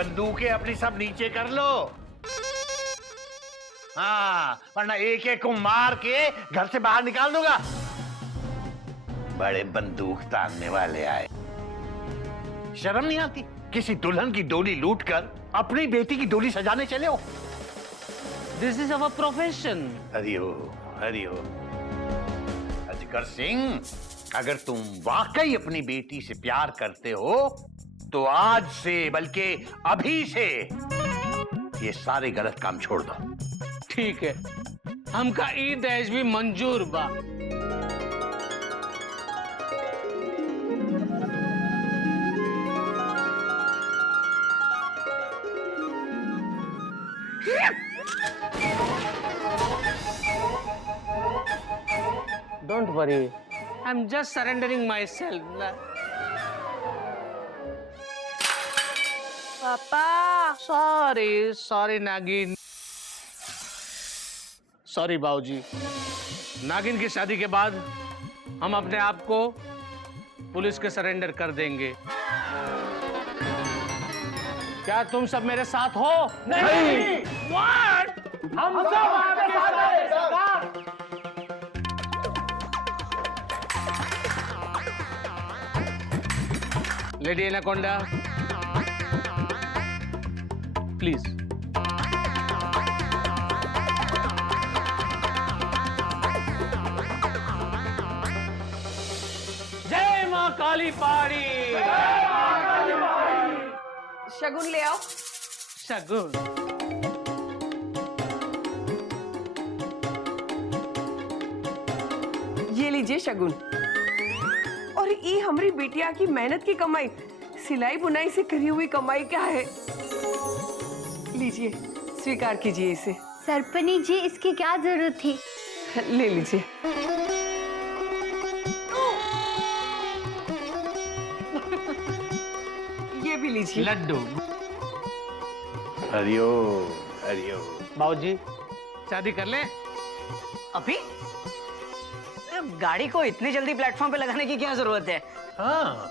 बंदूकें अपनी सब नीचे कर लो। हाँ, वरना एक एक को मार के घर से बाहर निकाल दूंगा। बड़े बंदूक तानने वाले आए। शर्म नहीं आती? किसी दुल्हन की डोली लूटकर अपनी बेटी की डोली सजाने चले हो। This is our profession. हरिओ हरिओ। अजगर सिंह, अगर तुम वाकई अपनी बेटी से प्यार करते हो तो आज से, बल्कि अभी से ये सारे गलत काम छोड़ दो। ठीक है, हमका ई दहेज भी मंजूर बा। Don't worry, I'm just surrendering myself. पापा, Sorry नागिन। सॉरी बाबूजी। नागिन की शादी के बाद हम अपने आप को पुलिस के सरेंडर कर देंगे। क्या तुम सब मेरे साथ हो? नहीं। What? हम सब आपके साथ हैं सरकार। Lady anaconda, please. जय मां काली पहाड़ी। शगुन ले आओ। शगुन। ये लीजिए शगुन। और ये हमारी बिटिया की मेहनत की कमाई, सिलाई बुनाई से करी हुई कमाई क्या है? लीजिए, स्वीकार कीजिए इसे। सरपनी जी, इसकी क्या जरूरत थी? ले लीजिए। ये भी लीजिए। लड्डू। हरिओ हरिओ। बाबूजी, शादी कर ले। अभी गाड़ी को इतनी जल्दी प्लेटफॉर्म पे लगाने की क्या जरूरत है? हाँ,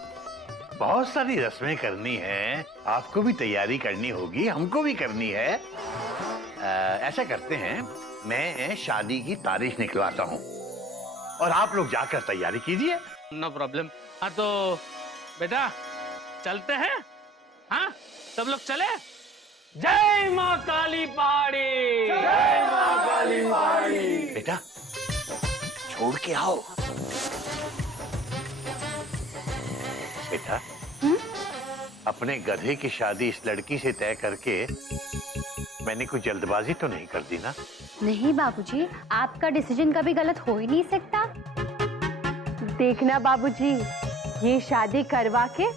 बहुत सारी रस्में करनी है। आपको भी तैयारी करनी होगी, हमको भी करनी है। ऐसा करते हैं, मैं शादी की तारीख निकलवाता हूँ और आप लोग जाकर तैयारी कीजिए। No problem. हाँ तो बेटा चलते हैं। हाँ, सब लोग चले। जय मां काली पहाड़ी। जय मां काली पहाड़ी। बेटा छोड़ के आओ। बेटा, अपने गधे की शादी इस लड़की से तय करके मैंने कोई जल्दबाजी तो नहीं कर दी ना? नहीं बाबूजी, आपका डिसीजन कभी गलत हो ही नहीं सकता। देखना बाबूजी, ये शादी करवा के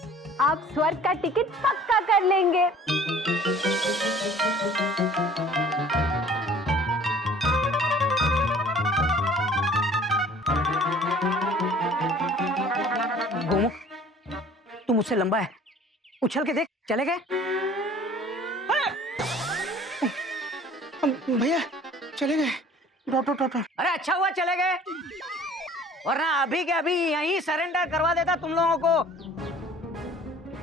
आप स्वर्ग का टिकट पक्का कर लेंगे। गोमुख, तू मुझसे लंबा है, उछल के देख। चले गए? भैया चले गए। डॉक्टर। अरे अच्छा हुआ चले गए, वरना अभी के अभी यहीं सरेंडर करवा देता तुम लोगों को।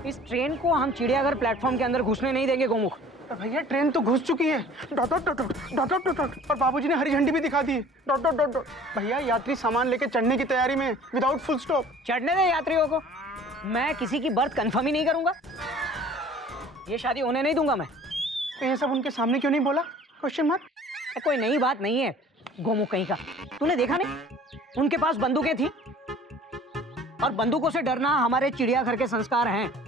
इस ट्रेन को हम चिड़ियाघर प्लेटफॉर्म के अंदर घुसने नहीं देंगे गोमुख। भैया ट्रेन तो घुस चुकी है। डॉक्टर और बाबूजी ने हरी झंडी भी दिखा दी है। डॉक्टर भैया, यात्री सामान लेके चढ़ने की तैयारी में, विदाउट फुल स्टॉप। चढ़ने दे यात्रियों को, मैं किसी की बर्थ कंफर्म ही नहीं करूंगा। ये शादी होने नहीं दूंगा मैं। तो ये सब उनके सामने क्यों नहीं बोला? Question mark. कोई नई बात नहीं है गोमुख कहीं का। तूने देखा नहीं, उनके पास बंदूकें थी, और बंदूकों से डरना हमारे चिड़ियाघर के संस्कार हैं।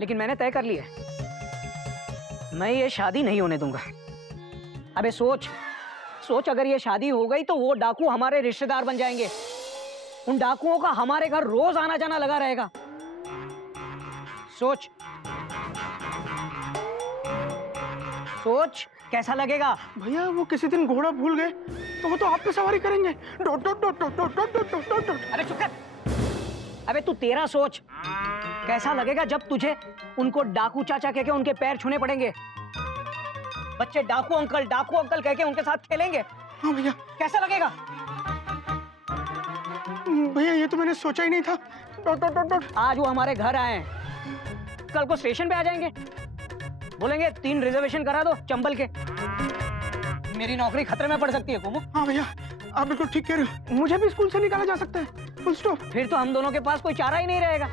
लेकिन मैंने तय कर लिया, मैं ये शादी नहीं होने दूंगा। अबे सोच, अगर ये शादी हो गई तो वो डाकू हमारे रिश्तेदार बन जाएंगे। उन डाकुओं का हमारे घर रोज आना जाना लगा रहेगा। सोच कैसा लगेगा? भैया वो किसी दिन घोड़ा भूल गए तो वो तो आप पे सवारी करेंगे। अरे चुप कर। अबे तू तेरा सोच, कैसा लगेगा जब तुझे उनको डाकू चाचा कह के उनके पैर छूने पड़ेंगे। बच्चे डाकू अंकल कह के उनके साथ खेलेंगे। हाँ भैया। कैसा लगेगा? भैया ये तो मैंने सोचा ही नहीं था। आज वो हमारे घर आए, कल को स्टेशन पे आ जाएंगे। बोलेंगे 3 रिजर्वेशन करा दो चंबल के। मेरी नौकरी खतरे में पड़ सकती है गोमू। हाँ भैया, आप बिल्कुल ठीक कह रहे हो, मुझे भी स्कूल से निकाला जा सकता है, फुल स्टॉप। फिर तो हम दोनों के पास कोई चारा ही नहीं रहेगा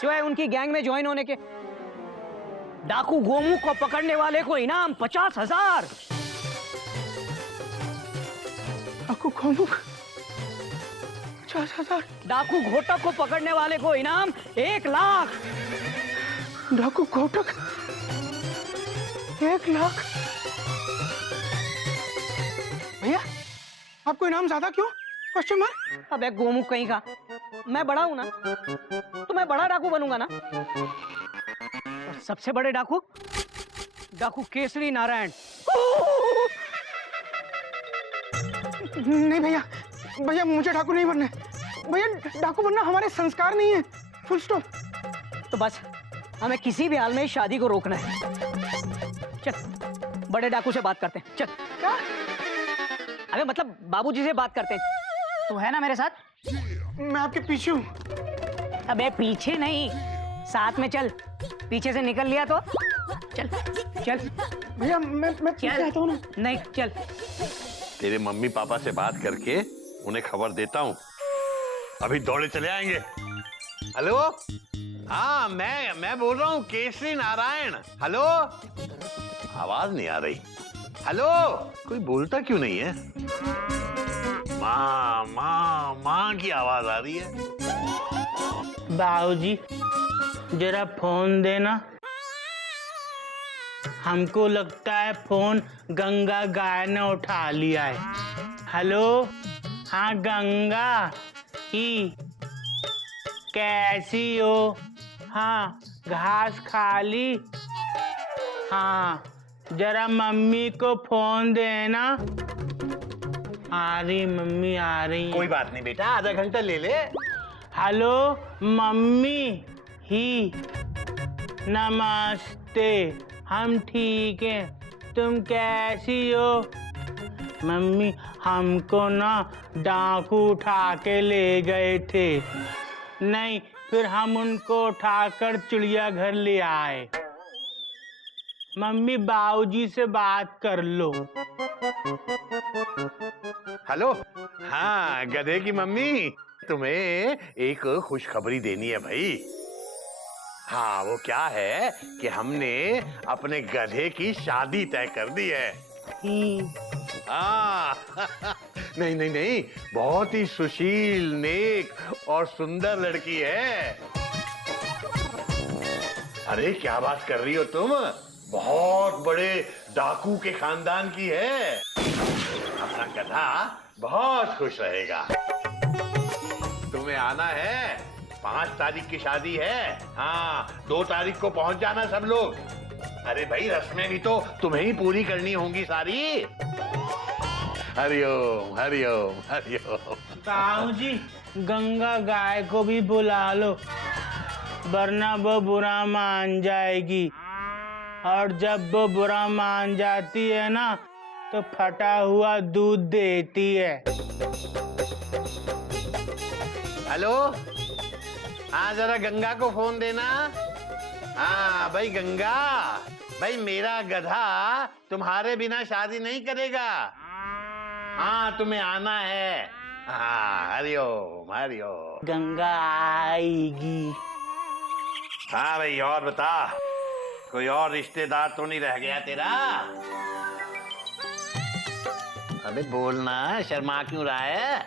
सिवाय उनकी गैंग में ज्वाइन होने के। डाकू गोमू को पकड़ने वाले को इनाम 50,000। आपको गोमू 50,000। डाकू घोटक को पकड़ने वाले को इनाम 1 लाख। डाकू घोटक 1 लाख। भैया आपको इनाम ज्यादा क्यों? Question mark. अबे गोमू कहीं का, मैं बड़ा हूं ना, तो मैं बड़ा डाकू बनूंगा ना। और सबसे बड़े डाकू डाकू केसरी नारायण। नहीं भैया, भैया मुझे डाकू नहीं बनना है। भैया डाकू बनना हमारे संस्कार नहीं है, फुल स्टॉप। तो बस हमें किसी भी हाल में इस शादी को रोकना है। चल बड़े डाकू से बात करते हैं। चल। क्या? अबे मतलब बाबूजी से बात करते हैं। तू है ना मेरे साथ? मैं आपके पीछे हूँ। अबे पीछे नहीं, साथ में चल। पीछे से निकल लिया तो चल चल। भैया मैं पीछे चल। आता हूँ ना। नहीं चल। तेरे मम्मी पापा से बात करके उन्हें खबर देता हूँ, अभी दौड़े चले आएंगे। हेलो, हाँ मैं बोल रहा हूँ केसरी नारायण। हेलो, आवाज नहीं आ रही। हेलो, कोई बोलता क्यों नहीं है? माँ माँ माँ की आवाज आ रही है। बाबूजी जरा फोन देना। हमको लगता है फोन गंगा गाय ने उठा लिया है। हेलो, हाँ गंगा ही, कैसी हो? हाँ घास खा ली? हाँ जरा मम्मी को फोन देना। आ रही मम्मी, आ रही। कोई बात नहीं बेटा, आधा घंटा ले ले। हेलो मम्मी ही, नमस्ते, हम ठीक हैं, तुम कैसी हो? मम्मी हमको ना डाकू उठा के ले गए थे। नहीं, फिर हम उनको उठाकर चिड़ियाघर ले आए। मम्मी बाबूजी से बात कर लो। हेलो, हाँ गधे की मम्मी, तुम्हें एक खुशखबरी देनी है भाई। हाँ वो क्या है कि हमने अपने गधे की शादी तय कर दी है। हाँ नहीं नहीं नहीं, बहुत ही सुशील, नेक और सुंदर लड़की है। अरे क्या बात कर रही हो तुम? बहुत बड़े डाकू के खानदान की है। अपना गधा बहुत खुश रहेगा। तुम्हें आना है, 5 तारीख की शादी है। हाँ 2 तारीख को पहुंच जाना सब लोग। अरे भाई रस्में भी तो तुम्हें ही पूरी करनी होंगी सारी। हरिओम हरिओम हरिओम। बाबूजी गंगा गाय को भी बुला लो, वरना वो बुरा मान जाएगी। और जब वो बुरा मान जाती है ना, तो फटा हुआ दूध देती है। हेलो, हाँ जरा गंगा को फोन देना। हाँ भाई गंगा, भाई मेरा गधा तुम्हारे बिना शादी नहीं करेगा। हाँ तुम्हें आना है। हाँ हरिओम हरिओम। गंगा आएगी। हाँ भाई और बता, कोई और रिश्तेदार तो नहीं रह गया तेरा? अबे बोलना, शर्मा क्यों रहा है?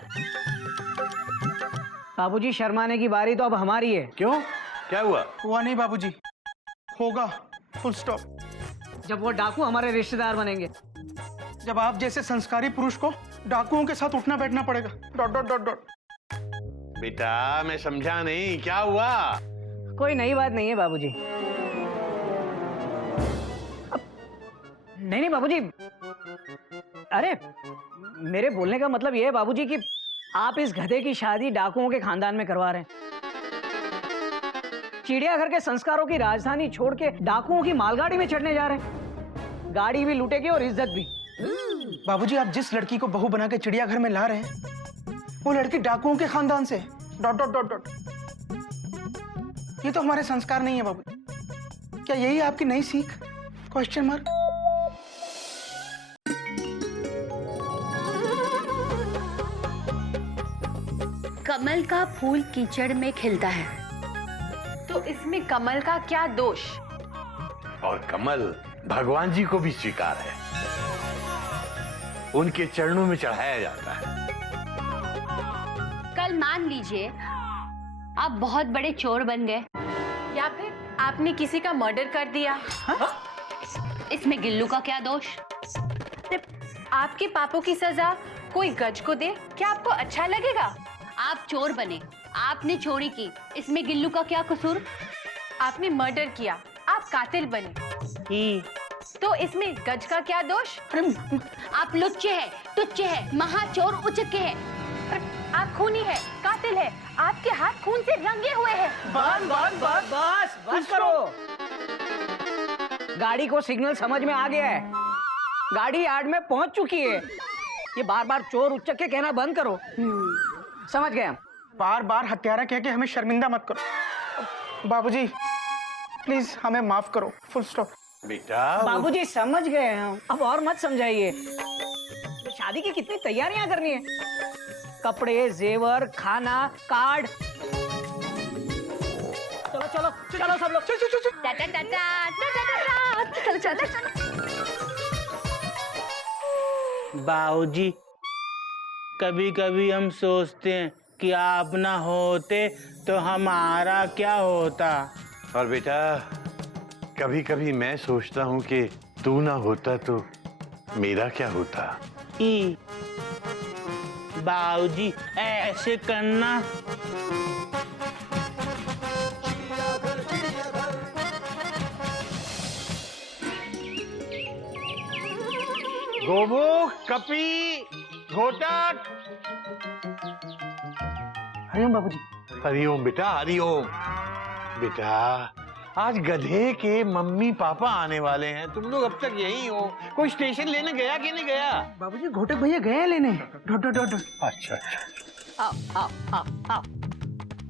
बाबूजी शर्माने की बारी तो अब हमारी है। क्यों, क्या हुआ? हुआ नहीं बाबूजी, होगा, फुल स्टॉप। जब वो डाकू हमारे रिश्तेदार बनेंगे। जब आप जैसे संस्कारी पुरुष को डाकुओं के साथ उठना बैठना पड़ेगा। Dot dot dot dot. बेटा मैं समझा नहीं, क्या हुआ? कोई नई बात नहीं है बाबूजी। नहीं बाबूजी, अरे मेरे बोलने का मतलब ये है बाबूजी कि आप इस गधे की शादी डाकुओं के खानदान में करवा रहे हैं। चिड़ियाघर के संस्कारों की राजधानी छोड़ के डाकुओं की मालगाड़ी में चढ़ने जा रहे हैं। गाड़ी भी लूटेगी और इज्जत भी। बाबूजी आप जिस लड़की को बहू बना के चिड़ियाघर में ला रहे हैं, वो लड़की डाकुओं के खानदान से। Dot dot dot dot. ये तो हमारे संस्कार नहीं है बाबूजी। क्या यही आपकी नई सीख? Question mark. कमल का फूल कीचड़ में खिलता है, तो इसमें कमल का क्या दोष? और कमल भगवान जी को भी स्वीकार है, उनके चरणों में चढ़ाया जाता है। कल मान लीजिए आप बहुत बड़े चोर बन गए, या फिर आपने किसी का मर्डर कर दिया। इसमें गिल्लू का क्या दोष? आपके पापों की सजा कोई गज को दे, क्या आपको अच्छा लगेगा? आप चोर बने, आपने चोरी की, इसमें गिल्लू का क्या कसूर? आपने मर्डर किया, आप कातिल बने, ई तो इसमें गज का क्या दोष? आप लुच्चे हैं, तुच्चे हैं, महाचोर उचक्के हैं। आप खूनी है, कातिल है, आपके हाथ खून से रंगे हुए हैं। बस करो। गाड़ी को सिग्नल समझ में आ गया है, गाड़ी यार्ड में पहुंच चुकी है। ये बार बार चोर उच्चके कहना बंद करो। समझ गए हम। बार बार हत्यारा कह के हमें शर्मिंदा मत करो। बाबूजी प्लीज हमें माफ करो, फुल स्टॉप। बेटा बाबूजी समझ गए हम, अब और मत समझाइए। तो शादी की कितनी तैयारियां करनी है, कपड़े, जेवर, खाना, कार्ड। चलो चलो चलो सब लोग, टा टा टा टा टा टा टा, चलो चलो चलो। बाबूजी, कभी कभी हम सोचते हैं कि आप ना होते तो हमारा क्या होता। और बेटा कभी कभी मैं सोचता हूँ कि तू ना होता तो मेरा क्या होता। ई बाबूजी ऐसे करना। गोमुख, कपी, घोटक। हरिओम बाबूजी। हरिओम बेटा, हरिओम। बेटा आज गधे के मम्मी पापा आने वाले हैं, तुम लोग अब तक यही हो। कोई स्टेशन लेने गया कि नहीं गया? बाबूजी घोटक भैया गए हैं लेने। Dot dot dot. अच्छा अच्छा। आओ आओ आओ आओ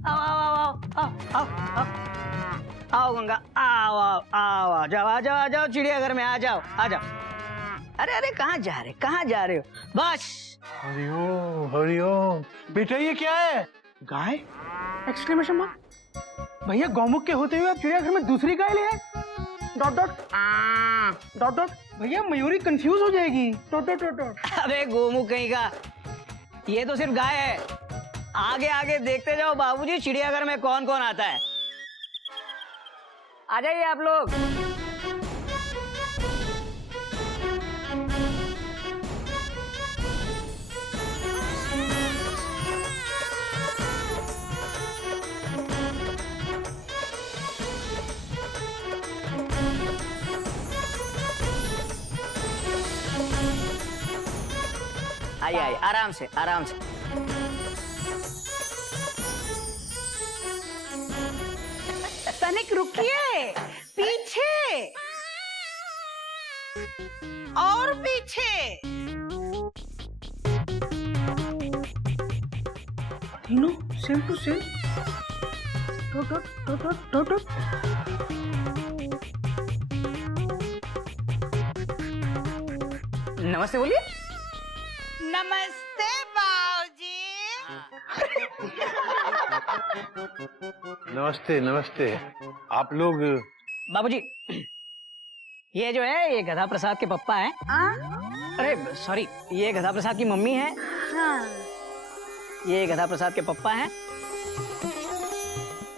आओ आओ आओ आओ आओ गंगा, आओ आओ आओ आ जाओ आ जाओ आ जाओ, चिड़ियाघर में आ जाओ आ जाओ। अरे अरे कहाँ जा रहे हो? बस हरिओम हरिओम। बेटा ये क्या है? गाय? Exclamation mark. भैया गौमुख के होते हुए आप चिड़ियाघर में दूसरी गाय ले आए। Dot dot dot dot. भैया मयूरी कंफ्यूज हो जाएगी। Dot dot dot dot. अबे गोमू कहीं का, ये तो सिर्फ गाय है। आगे आगे देखते जाओ बाबूजी, चिड़ियाघर में कौन कौन आता है। आ जाइए आप लोग। आइए आइए, आराम से आराम से। तनिक रुकिए, पीछे और पीछे। तीनों same to same. Dot dot dot dot dot dot. नमस्ते बोलिए। नमस्ते बाबूजी। नमस्ते नमस्ते। आप लोग बाबूजी, ये जो है ये गधा प्रसाद के पप्पा हैं। अरे सॉरी, ये गधा प्रसाद की मम्मी है। ये गधा प्रसाद के पप्पा हैं,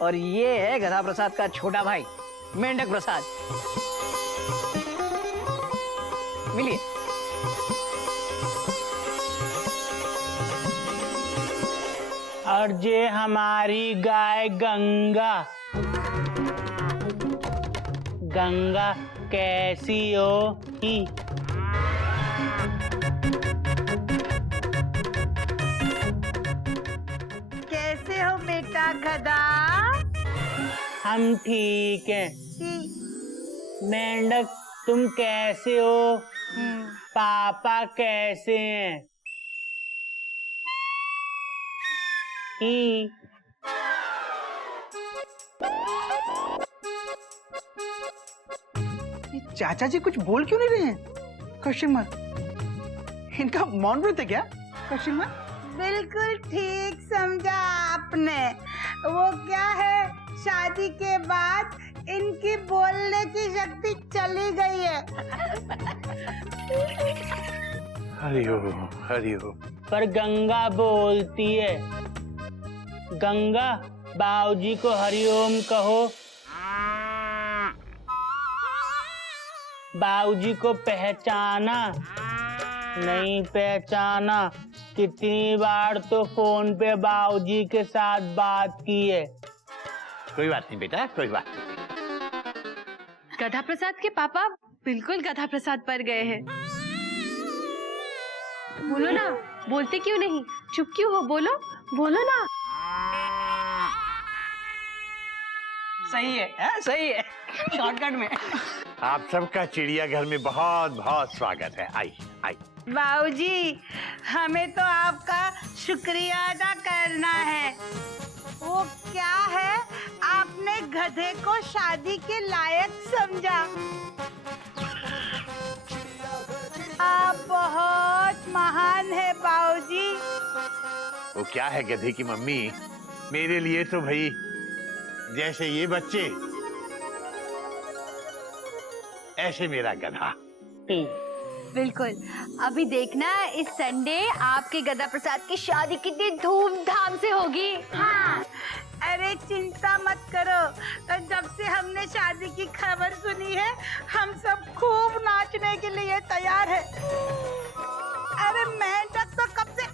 और ये है गधा प्रसाद का छोटा भाई मेंढक प्रसाद। मिलिए। और ये हमारी गाय गंगा। गंगा कैसी हो? ही कैसे हो बेटा गधा? हम ठीक हैं। मेंढक तुम कैसे हो? पापा कैसे हैं? ही चाचा जी कुछ बोल क्यों नहीं रहे हैं? Question mark. इनका मौन व्रत है क्या? Question mark. बिल्कुल ठीक समझा आपने। वो क्या है, शादी के बाद इनकी बोलने की शक्ति चली गई है। हरिओम हरिओम। पर गंगा बोलती है, गंगा बाबूजी को हरिओम कहो। बाबूजी को पहचाना नहीं पहचाना, कितनी बार तो फोन पे बाबूजी के साथ बात की है। कोई बात नहीं बेटा, कोई बात नहीं। गधा प्रसाद के पापा बिल्कुल गधा प्रसाद पर गए हैं। बोलो ना, बोलते क्यों नहीं? चुप क्यों हो? बोलो बोलो ना। सही है, सही है। शॉर्टकट में। आप सबका चिड़ियाघर में बहुत बहुत स्वागत है। आई आई। बाबूजी, हमें तो आपका शुक्रिया अदा करना है। वो क्या है, आपने गधे को शादी के लायक समझा। आप बहुत महान है बाबूजी। वो क्या है गधे की मम्मी, मेरे लिए तो भाई जैसे ये बच्चे ऐसे मेरा गधा। बिल्कुल। अभी देखना इस संडे आपके गधा प्रसाद की शादी कितनी धूमधाम से होगी। हाँ, अरे चिंता मत करो। तो जब से हमने शादी की खबर सुनी है, हम सब खूब नाचने के लिए तैयार है। अरे मेंढक तो कब से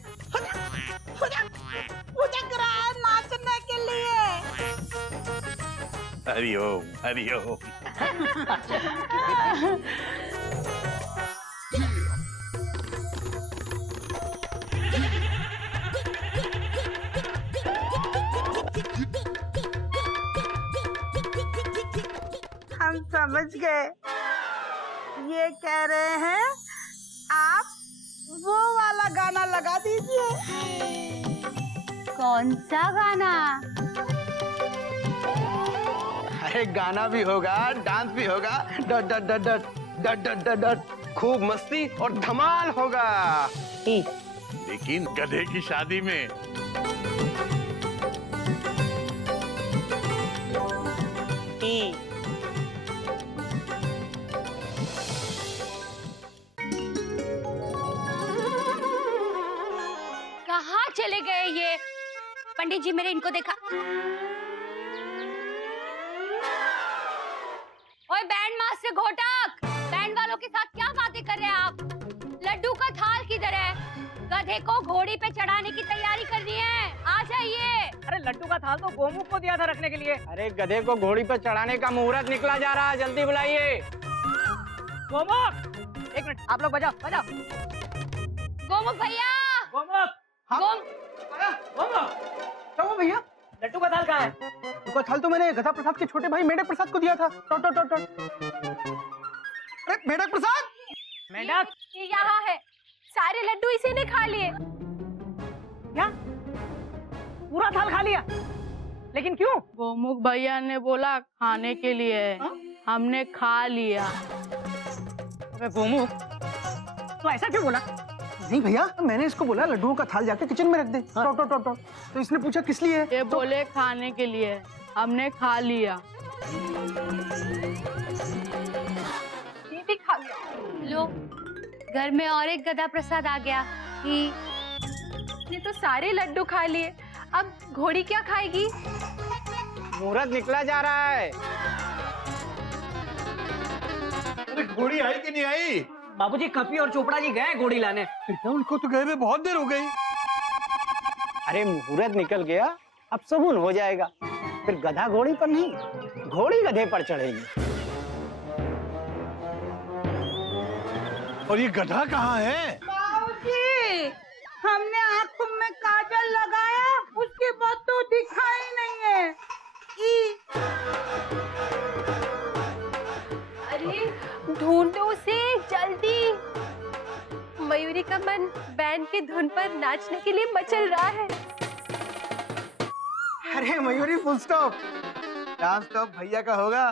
फुदक रहा है नाचने के लिए। हरिओम हरिओम। हम समझ गए, ये कह रहे हैं आप वो वाला गाना लगा दीजिए। कौन सा गाना? अरे गाना भी होगा, डांस भी होगा, डट डट डट डट डट डट डट डट, खूब मस्ती और धमाल होगा। लेकिन गधे की शादी में कहाँ चले गए ये? पंडित जी मेरे इनको देखा। ओए बैंड मास्टर घोटक, बैंड वालों के साथ क्या बातें कर रहे हैं आप? लड्डू का थाल किधर है? गधे को घोड़ी पे चढ़ाने की तैयारी करनी है, आ जाइए। अरे लड्डू का थाल तो गोमुख को दिया था रखने के लिए। अरे गधे को घोड़ी पर चढ़ाने का मुहूर्त निकला जा रहा है, जल्दी बुलाइए। गोमुख, एक मिनट, आप लोग बजाओ बजाओ। गोमुख भैया। गोमुख, हाँ? गोमुख, क्या हुआ भैया? लड्डू का थाल कहाँ है? लड्डू का थाल तो मैंने गधा प्रसाद के छोटे भाई मेढक प्रसाद को दिया था। टॉट टॉट टॉट टॉट। अरे मेढक प्रसाद, मेंढक ये यहाँ है, सारे लड्डू इसी ने खा लिए। क्या? पूरा थाल खा लिया? लेकिन क्यों? गोमुख भैया ने बोला खाने के लिए। हमने खा लिया। अबे गोमुख, तो ऐसा क्यों बोला? नहीं भैया, मैंने इसको बोला लड्डुओं का थाल जाके किचन में रख दे। टॉट टॉट टॉट टॉट। तो इसने पूछा किस लिए? ये बोले खाने के लिए, हमने खा लिया। ये भी खा गया। लो, घर में और एक गधा प्रसाद आ गया। ये तो सारे लड्डू खा लिए, अब घोड़ी क्या खाएगी? मुहूर्त निकला जा रहा है। अरे घोड़ी आई कि नहीं आई? बाबूजी कपी और चोपड़ा जी गए घोड़ी लाने। उनको तो गए हुए बहुत देर हो गई। अरे मुहूर्त निकल गया, अब सबून हो जाएगा। फिर गधा घोड़ी पर नहीं, घोड़ी गधे पर चढ़ेगी। और ये गधा कहाँ है? बाबूजी, हमने आंखों में काजल लगाया, उसके बाद तो दिखाई नहीं है। अरे ढूंढो उसे जल्दी। मयूरी का मन बैंड की धुन पर नाचने के लिए मचल रहा है। अरे मयूरी फुल स्टॉप। डांस तो भैया का होगा।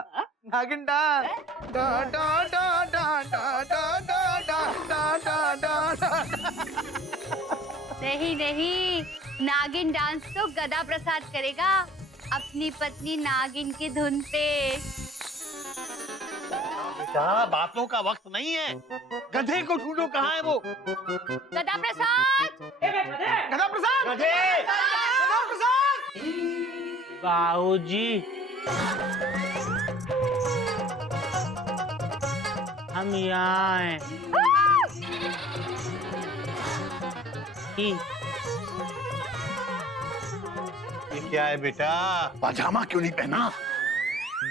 नागिन डांस डा डा डा डा डा डा डा डा डा डा डा। नहीं नहीं, नागिन डांस तो गदा प्रसाद करेगा अपनी पत्नी नागिन की धुन पे। बेटा बातों का वक्त नहीं है, गधे को ढूंढो, कहाँ है वो? गदा प्रसाद, गधा प्रसाद, गधे! गधा प्रसाद। बाबूजी, हम यहाँ हैं। ये क्या है बेटा? पजामा क्यों नहीं पहना?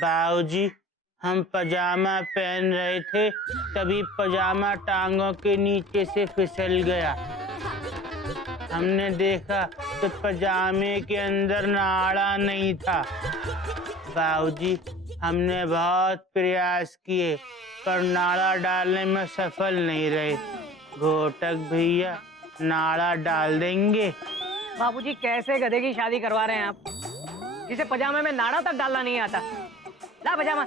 बाबूजी, हम पजामा पहन रहे थे, तभी पजामा टांगों के नीचे से फिसल गया। हमने देखा तो पजामे के अंदर नाड़ा नहीं था। बाबूजी, हमने बहुत प्रयास किए पर नाड़ा डालने में सफल नहीं रहे। घोटक भैया नाड़ा डाल देंगे। बाबूजी कैसे गधे की शादी करवा रहे हैं आप, जिसे पजामे में नाड़ा तक डालना नहीं आता। ला पजामा,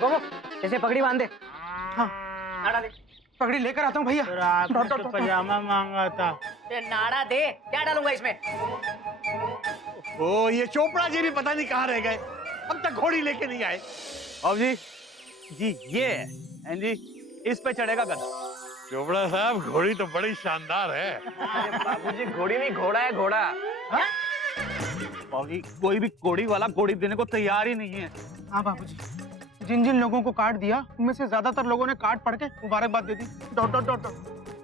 गोमो जैसे पगड़ी बांध दे। हाँ नाड़ा दे। पगड़ी लेकर आता हूँ भैया। और आपने तो पजामा मांगा था। ते नाड़ा दे, क्या डालूंगा इसमें? ओ ये चोपड़ा जी भी पता नहीं कहाँ रह गए, अब तक घोड़ी लेके नहीं आए। अब जी ये है हैं जी, इस पे चढ़ेगा गधा। चोपड़ा साहब घोड़ी तो बड़ी शानदार है। बाबूजी घोड़ी नहीं, घोड़ा है, घोड़ा। बाबूजी कोई भी घोड़ी वाला घोड़ी देने को तैयार ही नहीं है। हाँ बाबूजी, जिन जिन लोगों को कार्ड दिया उनमें से ज्यादातर लोगों ने कार्ड पढ़ के मुबारकबाद दे दी। Dot dot dot dot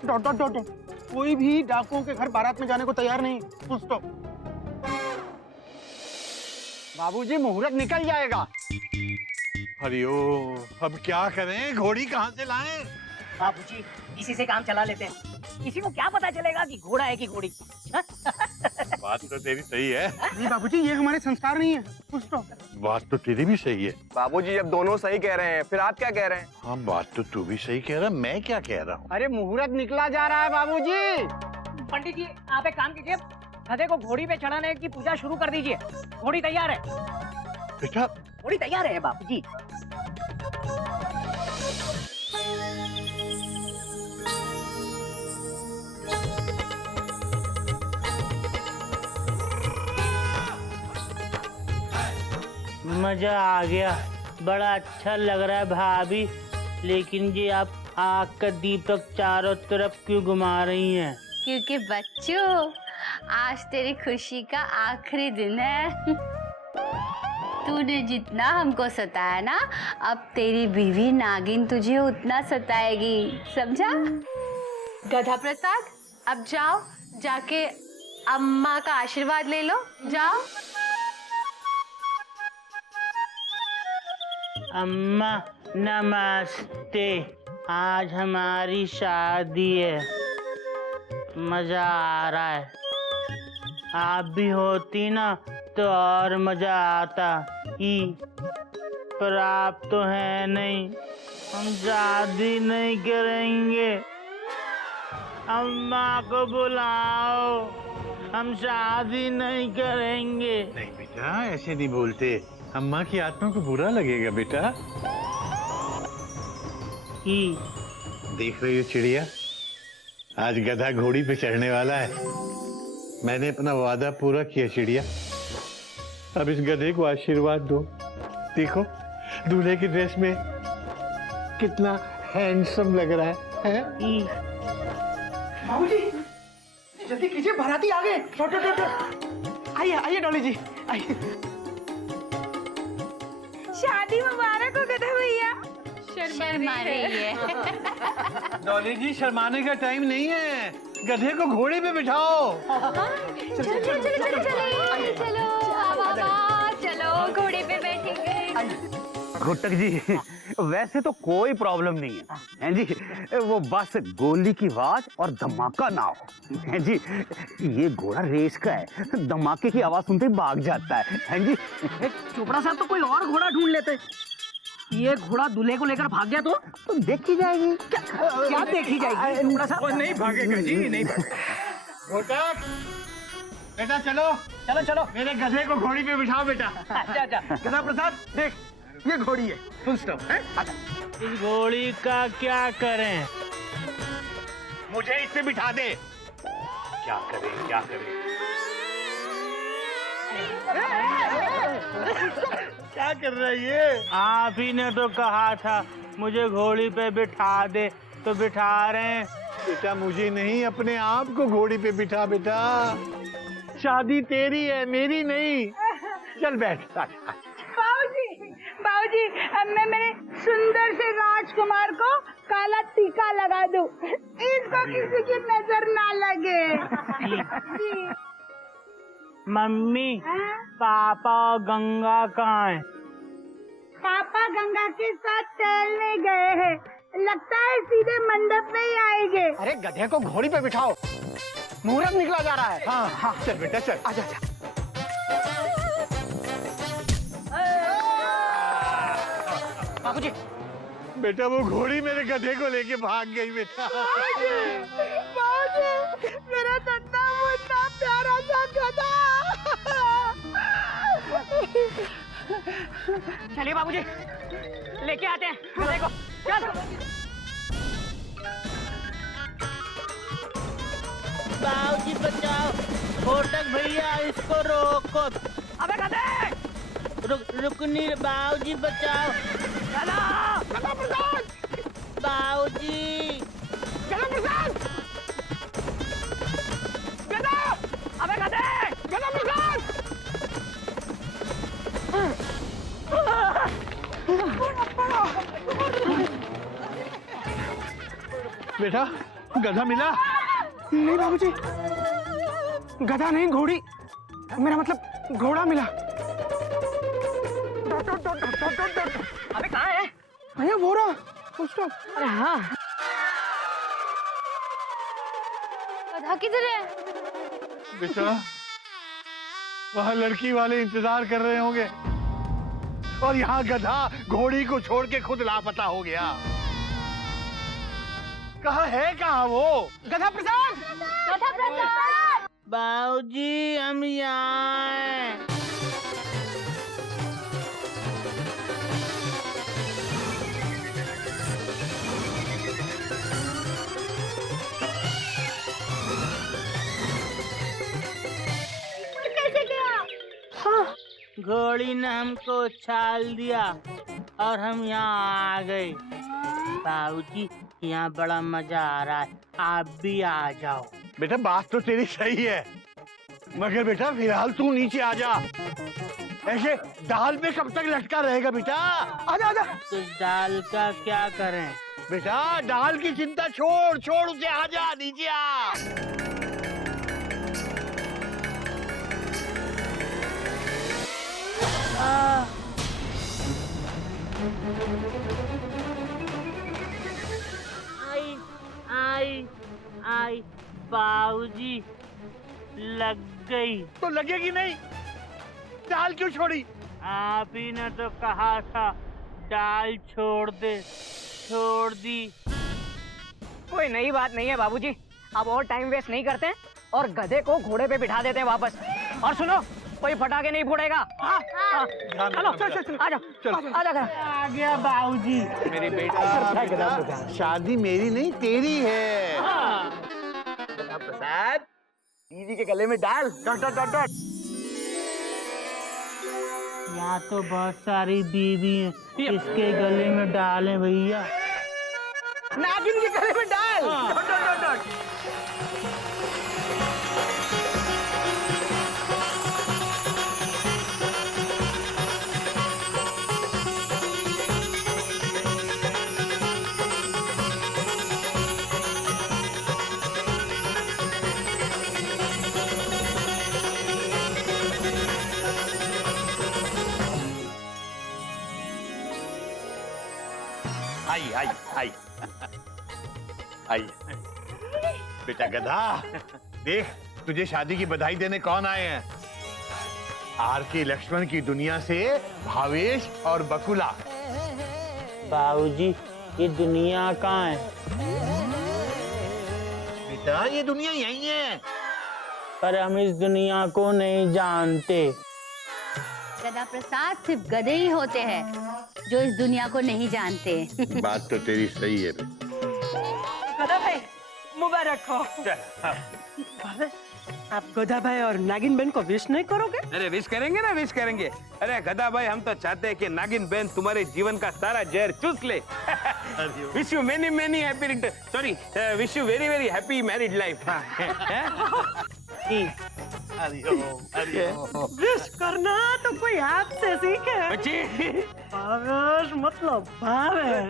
dot dot dot dot. कोई भी डाकुओं के घर बारात में जाने को तैयार नहीं। Full stop. बाबूजी मुहूर्त निकल जाएगा। हरिओ, अब क्या करें? घोड़ी कहाँ से लाएं? बाबूजी इसी से काम चला लेते हैं। किसी को क्या पता चलेगा कि घोड़ा है कि घोड़ी। बात तो तेरी सही है। नहीं बाबूजी, ये हमारे संस्कार नहीं है। Full stop. बात तो तेरी भी सही है। बाबूजी जब दोनों सही कह रहे हैं फिर आप क्या कह रहे हैं? हाँ बात तो तू भी सही कह रहा, मैं क्या कह रहा हूँ? अरे मुहूर्त निकला जा रहा है बाबूजी। पंडित जी आप एक काम कीजिए, गधे को घोड़ी पे चढ़ाने की पूजा शुरू कर दीजिए। घोड़ी तैयार है। बेटा घोड़ी तैयार है बाबूजी। मजा आ गया, बड़ा अच्छा लग रहा है भाभी। लेकिन ये आप आग का दीपक चारों तरफ क्यों घुमा रही हैं? क्योंकि बच्चों आज तेरी खुशी का आखिरी दिन है। तूने जितना हमको सताया ना, अब तेरी बीवी नागिन तुझे उतना सताएगी, समझा? गधा प्रसाद, अब जाओ, जाके अम्मा का आशीर्वाद ले लो, जाओ। अम्मा नमस्ते, आज हमारी शादी है, मजा आ रहा है। आप भी होती ना तो और मजा आता ही, पर आप तो है नहीं। हम शादी नहीं करेंगे। अम्मा को बुलाओ, हम शादी नहीं करेंगे। नहीं बेटा, ऐसे नहीं बोलते, अम्मा की आत्मा को बुरा लगेगा बेटा। ही देख रही हो चिड़िया, आज गधा घोड़ी पे चढ़ने वाला है। मैंने अपना वादा पूरा किया चिड़िया। अब इस गधे को आशीर्वाद दो। देखो दूल्हे की ड्रेस में कितना हैंडसम लग रहा है? ही बाबूजी जल्दी कीजिए, बाराती आ गए। Dot dot dot. आइए आइए डॉली जी, आइए। शादी मुबारक हो गधा भैया। शर्मा रही है। डॉली जी शर्माने का टाइम नहीं है, गधे को घोड़े पे बिठाओ। चलो चलो चलो चलो चलो चलो बाबा, चलो घोड़े पे बैठेंगे। घुटक जी वैसे तो कोई प्रॉब्लम नहीं है हैं जी, वो बस गोली की आवाज और धमाका ना हो हैं जी। ये घोड़ा रेस का है, धमाके की आवाज सुनते ही भाग जाता है हैं जी। चोपड़ा साहब तो कोई और घोड़ा ढूंढ लेते। ये घोड़ा दूल्हे को लेकर भाग गया तो देखी जाएगी। क्या देखी जाएगी? चोपड़ा साहब नहीं भागेगा जी, नहीं भागेगा। घोटक बेटा चलो चलो चलो। मेरे गधे को घोड़ी पे बिठाओ बेटा। अच्छा अच्छा। गधा प्रसाद देख, ये घोड़ी है, फुल स्टॉप है। आजा। इस घोड़ी का क्या करें? मुझे इससे बिठा दे। क्या करें, क्या करें? क्या कर रहा है ये? आप ही ने तो कहा था मुझे घोड़ी पे बिठा दे, तो बिठा रहे हैं। बेटा मुझे नहीं, अपने आप को घोड़ी पे बिठा। बेटा शादी तेरी है, मेरी नहीं। चल बैठ। बाबूजी, अब मैं मेरे सुंदर से राजकुमार को काला टीका लगा दूं, इसको किसी की नजर ना लगे। जी। मम्मी, पापा और गंगा कहाँ हैं? पापा गंगा के साथ टहलने गए हैं, लगता है सीधे मंडप में ही आएंगे। अरे गधे को घोड़ी पे बिठाओ, मुहूर्त निकला जा रहा है। हाँ हाँ, चल बेटा चल। आजा आजा। बाबूजी, बेटा वो घोड़ी मेरे गधे को लेके भाग गई बेटा। बाबूजी, मेरा नन्हा मुन्ना प्यारा सा गधा। चलिए बाबूजी, लेके आते हैं गधे को। चल। बाबूजी बचाओ, घोटक भैया इसको रोको। अबे गधे! रुक नहीं, बाबूजी बचाओ। गधा! गधा प्रसाद! बाबूजी, गधा प्रसाद! गधा! अबे गधे! गधा प्रसाद! बेटा गधा मिला? नहीं बाबूजी, गधा नहीं, घोड़ी। मेरा मतलब घोड़ा मिला। अबे कहाँ है? भैया वो रहा, फुल स्टॉप। अरे हाँ। गधा किधर है? बेटा वहाँ लड़की वाले इंतजार कर रहे होंगे और यहाँ गधा घोड़ी को छोड़ के खुद लापता हो गया। कहाँ है, कहाँ वो? गधा प्रसाद! गधा प्रसाद! बाबूजी हम यहाँ हैं। कैसे गया? घोड़ी ने हमको उछाल दिया और हम यहाँ आ गए। बाबूजी यहाँ बड़ा मजा आ रहा है, आप भी आ जाओ। बेटा बात तो तेरी सही है, मगर बेटा फिलहाल तू नीचे आ जा। ऐसे डाल पे कब तक लटका रहेगा बेटा? आजा आजा। तो डाल का क्या करें? बेटा डाल की चिंता छोड़, छोड़ उसे, आ जा, नीचे आ। आई आई बाबूजी लग गई। तो लगेगी नहीं, डाल क्यों छोड़ी? आप ही ने तो कहा था डाल छोड़ दे, छोड़ दी। कोई नई बात नहीं है बाबूजी, अब और टाइम वेस्ट नहीं करते हैं और गधे को घोड़े पे बिठा देते हैं वापस। और सुनो, कोई पटाखे नहीं फोड़ेगा। हाँ, हाँ। चलो चल चल चल, आ जाओ, चल। आ जा। आ गया बाबूजी। मेरे बेटा शादी मेरी नहीं तेरी है। प्रसाद दीदी के गले में डाल। Dot dot dot dot. यहाँ तो बहुत सारी बीवी हैं, इसके गले में डालें भैया। नागिन के गले में डाल। Dot dot dot dot. आई आई आई आई। बेटा गधा देख, तुझे शादी की बधाई देने कौन आए हैं? आर के लक्ष्मण की दुनिया से भावेश और बकुला। बाबूजी ये दुनिया कहाँ है? बेटा ये दुनिया यही है। पर हम इस दुनिया को नहीं जानते। गदा प्रसाद सिर्फ गधे ही होते हैं जो इस दुनिया को नहीं जानते। बात तो तेरी सही है। गधा भाई मुबारक हो। आप गधा भाई और नागिन बहन को विश नहीं करोगे? अरे विश करेंगे ना, विश करेंगे। अरे गधा भाई, हम तो चाहते हैं कि नागिन बहन तुम्हारे जीवन का सारा जहर चूस ले। Wish you many many happy, sorry, wish you very very happy married life. Wish करना तो कोई हाथ से सीखे। बच्ची भावेश मतलब भावेश।